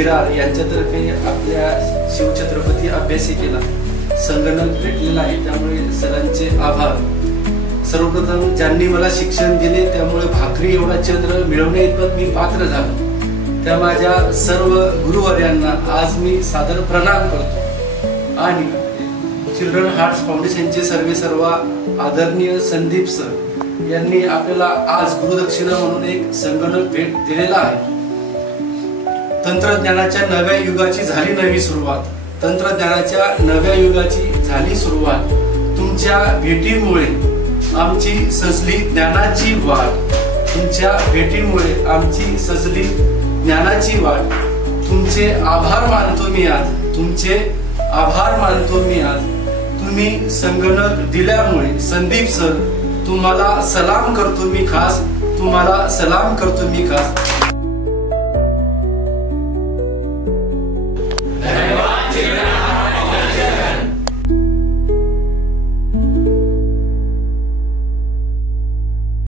विरार यांच्यातर्फे आपल्या शिवछत्रपती अभ्यासिकेला संगणक भेटलेला आहे, त्यामुळे सरांचे आभार। सर्वप्रथम ज्यांनी मला शिक्षण दिले, त्यामुळे भाकरी एवढा चंद्र मिळवण्या इतपत मी पात्र झालो, त्या माझ्या सर्व गुरुवर्यांना आज मी सादर प्रणाम करतो। आणि चिल्ड्रन हार्ट्स फाउंडेशनचे सर्वेसर्वा आदरणीय संदीप सर यांनी आपल्याला आज गुरुदक्षिणा म्हणून एक संगणक भेट दिलेला आहे। तंत्रज्ञानाच्या नव्या युगाची झाली नवी सुरुवात, तंत्रज्ञानाच्या नव्या युगाची झाली सुरुवात। तुमच्या भेटीमुळे आमची सजली ज्ञानाची वाट, तुमच्या भेटीमुळे आमची सजली ज्ञानाची वाट। तुमचे आभार मानतो मी आज, तुमचे आभार मानतो मी आज। तुम्ही संगणक दिल्यामुळे संदीप सर तुम्हाला सलाम करतो मी खास, तुम्हाला सलाम करतो मी खास।